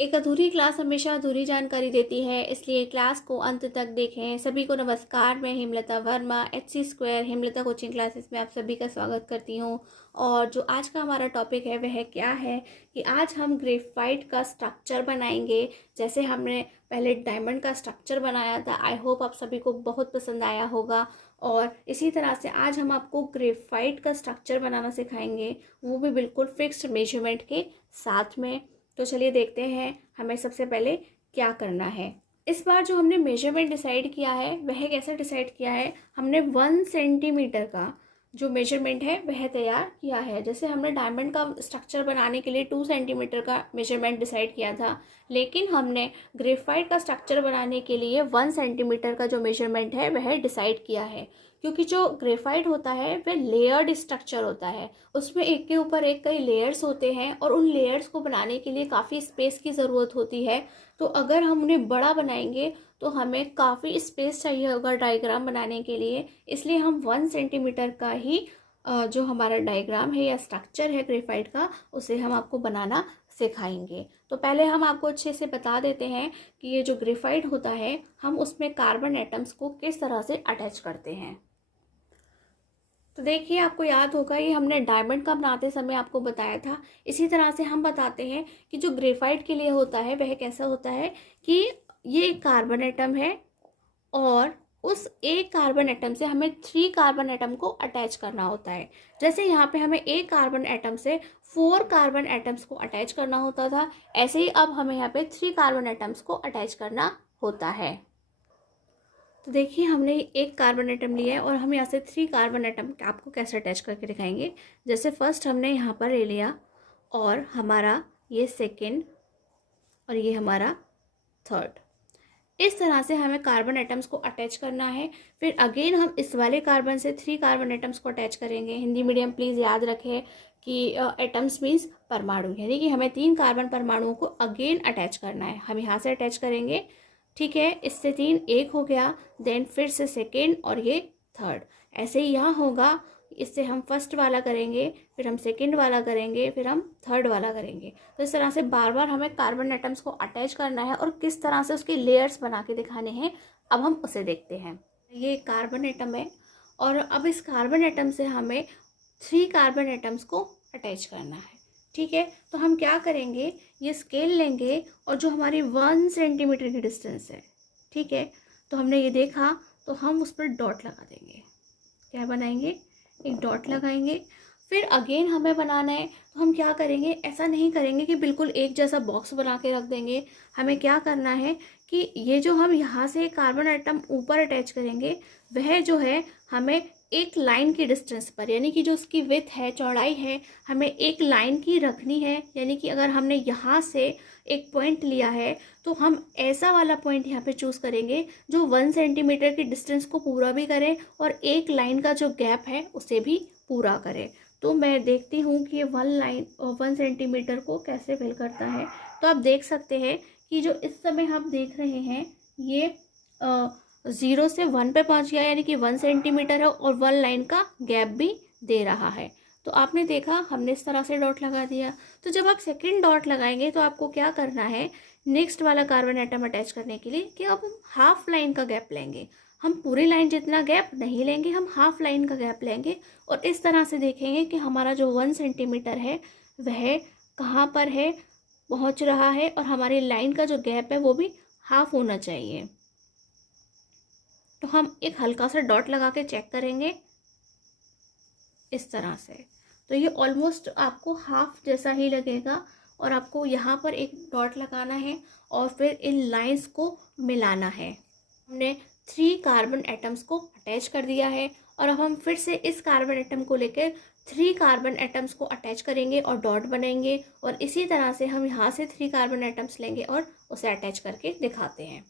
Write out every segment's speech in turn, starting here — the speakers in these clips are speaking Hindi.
एक अधूरी क्लास हमेशा अधूरी जानकारी देती है, इसलिए क्लास को अंत तक देखें। सभी को नमस्कार, मैं Hemlata Verma HC square Hemlata coaching classes में आप सभी का स्वागत करती हूँ। और जो आज का हमारा टॉपिक है वह क्या है कि आज हम ग्रेफाइट का स्ट्रक्चर बनाएंगे। जैसे हमने पहले डायमंड का स्ट्रक्चर बनाया था, आई होप आप सभी को बहुत पसंद आया होगा। और इसी तरह से आज हम आपको ग्रेफाइट का स्ट्रक्चर बनाना सिखाएंगे, वो भी बिल्कुल फिक्स्ड मेजरमेंट के साथ में। तो चलिए देखते हैं हमें सबसे पहले क्या करना है। इस बार जो हमने मेजरमेंट डिसाइड किया है वह कैसे डिसाइड किया है, हमने 1 सेंटीमीटर का जो मेजरमेंट है वह तैयार किया है। जैसे हमने डायमंड का स्ट्रक्चर बनाने के लिए 2 सेंटीमीटर का मेजरमेंट डिसाइड किया था, लेकिन हमने ग्रेफाइट का स्ट्रक्चर बनाने के लिए 1 सेंटीमीटर का जो मेजरमेंट है वह डिसाइड किया है। क्योंकि जो ग्रेफाइट होता है वह लेयर्ड स्ट्रक्चर होता है, उसमें एक के ऊपर एक कई लेयर्स होते हैं और उन लेयर्स को बनाने के लिए काफ़ी स्पेस की ज़रूरत होती है। तो अगर हम उन्हें बड़ा बनाएंगे तो हमें काफ़ी स्पेस चाहिए होगा डायग्राम बनाने के लिए, इसलिए हम 1 सेंटीमीटर का ही जो हमारा डायग्राम है या स्ट्रक्चर है ग्रेफाइट का, उसे हम आपको बनाना सिखाएंगे। तो पहले हम आपको अच्छे से बता देते हैं कि ये जो ग्रेफाइट होता है हम उसमें कार्बन एटम्स को किस तरह से अटैच करते हैं। तो देखिए, आपको याद होगा ये हमने डायमंड का बनाते समय आपको बताया था। इसी तरह से हम बताते हैं कि जो ग्रेफाइट के लिए होता है वह कैसा होता है कि ये एक कार्बन एटम है और उस एक कार्बन एटम से हमें 3 कार्बन एटम को अटैच करना होता है। जैसे यहाँ पे हमें एक कार्बन एटम से 4 कार्बन एटम्स को अटैच करना होता था, ऐसे ही अब हमें यहाँ पे 3 कार्बन एटम्स को अटैच करना होता है। तो देखिए, हमने एक कार्बन एटम लिया है और हम यहाँ से 3 कार्बन एटम आपको कैसे अटैच करके दिखाएंगे। जैसे फर्स्ट हमने यहाँ पर ले लिया और हमारा ये सेकेंड और ये हमारा थर्ड, इस तरह से हमें कार्बन एटम्स को अटैच करना है। फिर अगेन हम इस वाले कार्बन से 3 कार्बन एटम्स को अटैच करेंगे। हिंदी मीडियम प्लीज़ याद रखें कि एटम्स मीन्स परमाणु, यानी कि हमें 3 कार्बन परमाणुओं को अगेन अटैच करना है। हम यहाँ से अटैच करेंगे, ठीक है, इससे 3 एक हो गया, देन फिर से सेकेंड और ये थर्ड। ऐसे ही यहाँ होगा, इससे हम फर्स्ट वाला करेंगे, फिर हम सेकंड वाला करेंगे, फिर हम थर्ड वाला करेंगे। तो इस तरह से बार बार हमें कार्बन एटम्स को अटैच करना है और किस तरह से उसके लेयर्स बना के दिखाने हैं, अब हम उसे देखते हैं। ये कार्बन एटम है और अब इस कार्बन एटम से हमें 3 कार्बन एटम्स को अटैच करना है, ठीक है। तो हम क्या करेंगे, ये स्केल लेंगे और जो हमारी 1 सेंटीमीटर की डिस्टेंस है, ठीक है, तो हमने ये देखा तो हम उस पर डॉट लगा देंगे। क्या बनाएंगे, एक डॉट लगाएंगे। फिर अगेन हमें बनाना है, तो हम क्या करेंगे, ऐसा नहीं करेंगे कि बिल्कुल एक जैसा बॉक्स बना के रख देंगे। हमें क्या करना है कि ये जो हम यहाँ से कार्बन आइटम ऊपर अटैच करेंगे वह जो है हमें एक लाइन की डिस्टेंस पर, यानी कि जो उसकी विड्थ है, चौड़ाई है, हमें एक लाइन की रखनी है। यानी कि अगर हमने यहाँ से एक पॉइंट लिया है तो हम ऐसा वाला पॉइंट यहाँ पे चूज़ करेंगे जो 1 सेंटीमीटर की डिस्टेंस को पूरा भी करे और एक लाइन का जो गैप है उसे भी पूरा करे। तो मैं देखती हूँ कि ये 1 सेंटीमीटर को कैसे फिल करता है। तो आप देख सकते हैं कि जो इस समय आप देख रहे हैं ये 0 से 1 पे पहुँच गया, यानी कि 1 सेंटीमीटर है और 1 लाइन का गैप भी दे रहा है। तो आपने देखा, हमने इस तरह से डॉट लगा दिया। तो जब आप सेकंड डॉट लगाएंगे तो आपको क्या करना है, नेक्स्ट वाला कार्बन एटम अटैच करने के लिए कि अब हम हाफ लाइन का गैप लेंगे। हम पूरी लाइन जितना गैप नहीं लेंगे, हम हाफ लाइन का गैप लेंगे और इस तरह से देखेंगे कि हमारा जो 1 सेंटीमीटर है वह कहाँ पर है, पहुँच रहा है और हमारी लाइन का जो गैप है वो भी हाफ होना चाहिए। तो हम एक हल्का सा डॉट लगा के चेक करेंगे इस तरह से। तो ये ऑलमोस्ट आपको हाफ जैसा ही लगेगा और आपको यहाँ पर एक डॉट लगाना है और फिर इन लाइंस को मिलाना है। हमने 3 कार्बन एटम्स को अटैच कर दिया है और अब हम फिर से इस कार्बन एटम को लेकर 3 कार्बन एटम्स को अटैच करेंगे और डॉट बनाएंगे और इसी तरह से हम यहाँ से 3 कार्बन एटम्स लेंगे और उसे अटैच करके दिखाते हैं।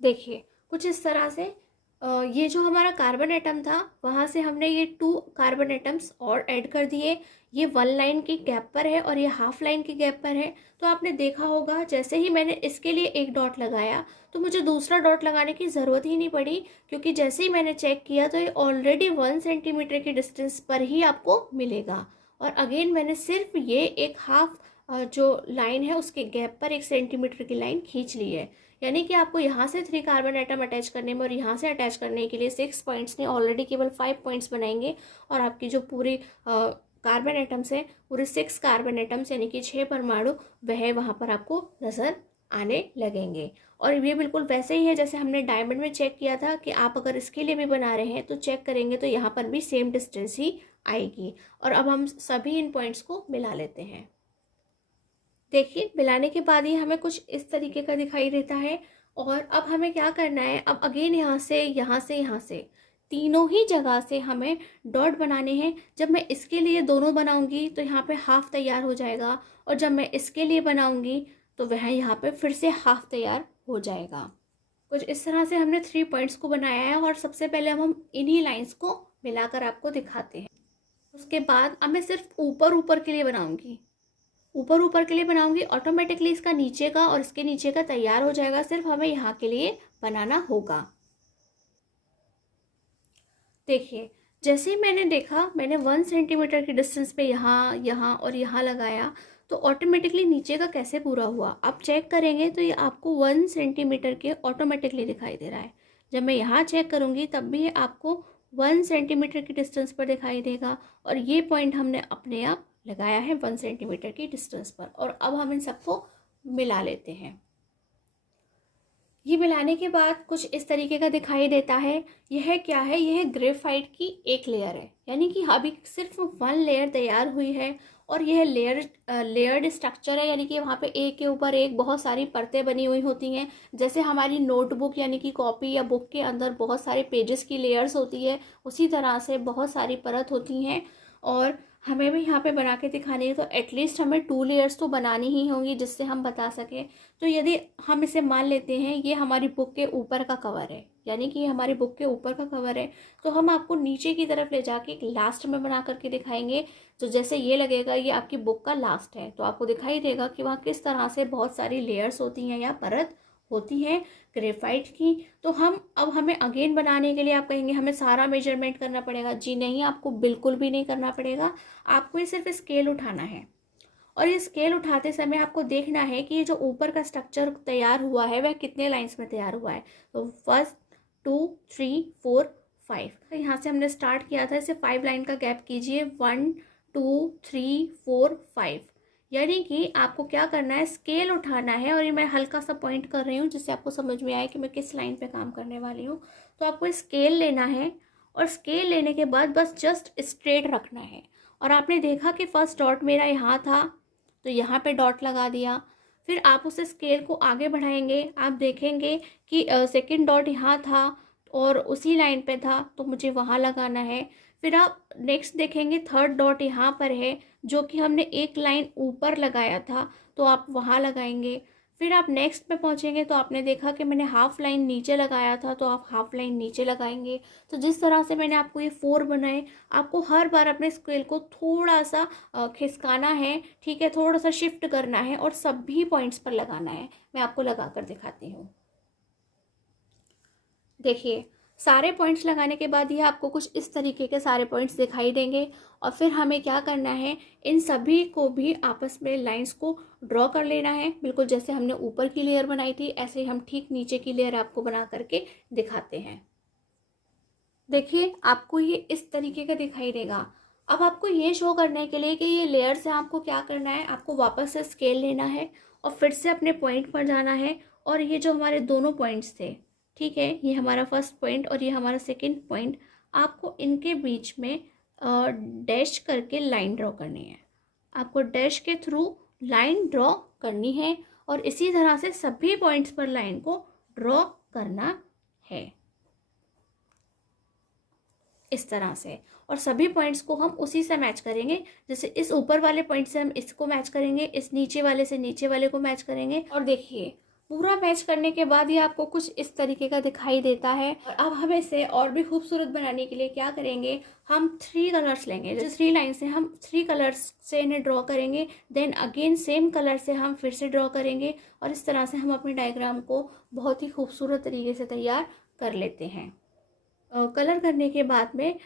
देखिए, कुछ इस तरह से ये जो हमारा कार्बन एटम था वहाँ से हमने ये 2 कार्बन एटम्स और ऐड कर दिए। ये 1 लाइन की गैप पर है और ये हाफ लाइन की गैप पर है। तो आपने देखा होगा, जैसे ही मैंने इसके लिए एक डॉट लगाया तो मुझे दूसरा डॉट लगाने की ज़रूरत ही नहीं पड़ी, क्योंकि जैसे ही मैंने चेक किया तो ये ऑलरेडी 1 सेंटीमीटर की डिस्टेंस पर ही आपको मिलेगा। और अगेन मैंने सिर्फ ये एक हाफ जो लाइन है उसके गैप पर 1 सेंटीमीटर की लाइन खींच ली है। यानी कि आपको यहाँ से 3 कार्बन एटम अटैच करने में और यहाँ से अटैच करने के लिए 6 पॉइंट्स नहीं, ऑलरेडी केवल 5 पॉइंट्स बनाएंगे और आपकी जो पूरी कार्बन एटम्स है, पूरे 6 कार्बन एटम्स यानी कि 6 परमाणु वह वहाँ पर आपको नज़र आने लगेंगे। और ये बिल्कुल वैसे ही है जैसे हमने डायमंड में चेक किया था कि आप अगर इसके लिए भी बना रहे हैं तो चेक करेंगे तो यहाँ पर भी सेम डिस्टेंस ही आएगी। और अब हम सभी इन पॉइंट्स को मिला लेते हैं। देखिए, मिलाने के बाद ही हमें कुछ इस तरीके का दिखाई देता है। और अब हमें क्या करना है, अब अगेन यहाँ से यहाँ से यहाँ से तीनों ही जगह से हमें डॉट बनाने हैं। जब मैं इसके लिए दोनों बनाऊंगी तो यहाँ पे हाफ तैयार हो जाएगा, और जब मैं इसके लिए बनाऊंगी तो वह यहाँ पे फिर से हाफ तैयार हो जाएगा। कुछ इस तरह से हमने 3 पॉइंट्स को बनाया है। और सबसे पहले अब हम इन्हीं लाइंस को मिलाकर आपको दिखाते हैं। उसके बाद अब मैं सिर्फ ऊपर ऊपर के लिए बनाऊंगी, ऊपर ऊपर के लिए बनाऊंगी। ऑटोमेटिकली इसका नीचे का और इसके नीचे का तैयार हो जाएगा, सिर्फ हमें यहाँ के लिए बनाना होगा। देखिए, जैसे ही मैंने देखा, मैंने 1 सेंटीमीटर की डिस्टेंस पे यहाँ यहाँ और यहाँ लगाया तो ऑटोमेटिकली नीचे का कैसे पूरा हुआ। आप चेक करेंगे तो ये आपको 1 सेंटीमीटर के ऑटोमेटिकली दिखाई दे रहा है। जब मैं यहाँ चेक करूँगी तब भी आपको 1 सेंटीमीटर की डिस्टेंस पर दिखाई देगा। और ये पॉइंट हमने अपने आप लगाया है 1 सेंटीमीटर की डिस्टेंस पर। और अब हम इन सबको मिला लेते हैं। ये मिलाने के बाद कुछ इस तरीके का दिखाई देता है। यह क्या है, यह ग्रेफाइट की एक लेयर है, यानी कि अभी सिर्फ 1 लेयर तैयार हुई है। और यह लेयर्ड स्ट्रक्चर है, यानी कि वहाँ पे एक के ऊपर एक बहुत सारी परतें बनी हुई होती हैं। जैसे हमारी नोटबुक यानी कि कॉपी या बुक के अंदर बहुत सारे पेजेस की लेयर्स होती है, उसी तरह से बहुत सारी परत होती हैं। और हमें भी यहाँ पे बना के दिखानी है तो एटलीस्ट हमें 2 लेयर्स तो बनानी ही होंगी जिससे हम बता सकें। तो यदि हम इसे मान लेते हैं ये हमारी बुक के ऊपर का कवर है, यानी कि ये हमारी बुक के ऊपर का कवर है, तो हम आपको नीचे की तरफ ले जाके एक लास्ट में बना करके दिखाएंगे। तो जैसे ये लगेगा ये आपकी बुक का लास्ट है, तो आपको दिखाई देगा कि वहाँ किस तरह से बहुत सारी लेयर्स होती हैं या परत होती हैं ग्रेफाइट की। तो हमें अगेन बनाने के लिए आप कहेंगे हमें सारा मेजरमेंट करना पड़ेगा। जी नहीं, आपको बिल्कुल भी नहीं करना पड़ेगा। आपको ये सिर्फ स्केल उठाना है, और ये स्केल उठाते समय आपको देखना है कि ये जो ऊपर का स्ट्रक्चर तैयार हुआ है वह कितने लाइंस में तैयार हुआ है। तो 1 2 3 4 5, तो यहाँ से हमने स्टार्ट किया था, इसे 5 लाइन का गैप कीजिए। 1 2 3 4 5, यानी कि आपको क्या करना है, स्केल उठाना है। और ये मैं हल्का सा पॉइंट कर रही हूँ जिससे आपको समझ में आए कि मैं किस लाइन पे काम करने वाली हूँ। तो आपको स्केल लेना है, और स्केल लेने के बाद बस जस्ट स्ट्रेट रखना है। और आपने देखा कि फर्स्ट डॉट मेरा यहाँ था, तो यहाँ पे डॉट लगा दिया। फिर आप उस स्केल को आगे बढ़ाएंगे, आप देखेंगे कि सेकंड डॉट यहाँ था और उसी लाइन पे था, तो मुझे वहाँ लगाना है। फिर आप नेक्स्ट देखेंगे थर्ड डॉट यहाँ पर है, जो कि हमने एक लाइन ऊपर लगाया था, तो आप वहाँ लगाएंगे। फिर आप नेक्स्ट पे पहुँचेंगे तो आपने देखा कि मैंने हाफ लाइन नीचे लगाया था, तो आप हाफ लाइन नीचे लगाएंगे। तो जिस तरह से मैंने आपको ये 4 बनाए, आपको हर बार अपने स्केल को थोड़ा सा खिसकाना है, ठीक है, थोड़ा सा शिफ्ट करना है और सभी पॉइंट्स पर लगाना है। मैं आपको लगा कर दिखाती हूँ। देखिए, सारे पॉइंट्स लगाने के बाद ये आपको कुछ इस तरीके के सारे पॉइंट्स दिखाई देंगे। और फिर हमें क्या करना है, इन सभी को भी आपस में लाइंस को ड्रॉ कर लेना है। बिल्कुल जैसे हमने ऊपर की लेयर बनाई थी ऐसे ही हम ठीक नीचे की लेयर आपको बना करके दिखाते हैं। देखिए, आपको ये इस तरीके का दिखाई देगा। अब आपको ये शो करने के लिए कि ये लेयर से आपको क्या करना है, आपको वापस से स्केल लेना है और फिर से अपने पॉइंट पर जाना है। और ये जो हमारे दोनों पॉइंट्स थे, ठीक है, ये हमारा फर्स्ट पॉइंट और ये हमारा सेकंड पॉइंट, आपको इनके बीच में डैश करके लाइन ड्रॉ करनी है। आपको डैश के थ्रू लाइन ड्रॉ करनी है और इसी तरह से सभी पॉइंट्स पर लाइन को ड्रॉ करना है, इस तरह से। और सभी पॉइंट्स को हम उसी से मैच करेंगे। जैसे इस ऊपर वाले पॉइंट से हम इसको मैच करेंगे, इस नीचे वाले से नीचे वाले को मैच करेंगे। और देखिए, पूरा मैच करने के बाद ही आपको कुछ इस तरीके का दिखाई देता है। और अब हम इसे और भी खूबसूरत बनाने के लिए क्या करेंगे, हम 3 कलर्स लेंगे। जो 3 लाइन से हम 3 कलर्स से इन्हें ड्रॉ करेंगे, देन अगेन सेम कलर से हम फिर से ड्रॉ करेंगे। और इस तरह से हम अपने डायग्राम को बहुत ही खूबसूरत तरीके से तैयार कर लेते हैं। कलर करने के बाद में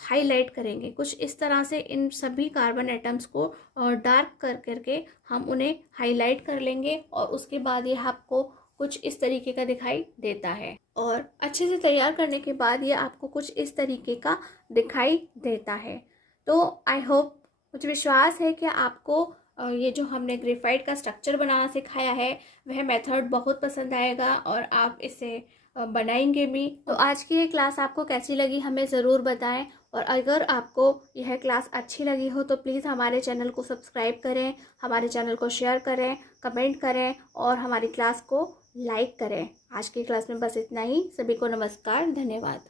हाईलाइट करेंगे। कुछ इस तरह से इन सभी कार्बन एटम्स को डार्क कर करके हम उन्हें हाईलाइट कर लेंगे और उसके बाद ये आपको कुछ इस तरीके का दिखाई देता है। और अच्छे से तैयार करने के बाद ये आपको कुछ इस तरीके का दिखाई देता है। तो आई होप, मुझे विश्वास है कि आपको ये जो हमने ग्रेफाइट का स्ट्रक्चर बनाना सिखाया है वह मेथड बहुत पसंद आएगा और आप इसे बनाएंगे भी। तो आज की ये क्लास आपको कैसी लगी हमें ज़रूर बताएं, और अगर आपको यह क्लास अच्छी लगी हो तो प्लीज़ हमारे चैनल को सब्सक्राइब करें, हमारे चैनल को शेयर करें, कमेंट करें और हमारी क्लास को लाइक करें। आज की क्लास में बस इतना ही। सभी को नमस्कार, धन्यवाद।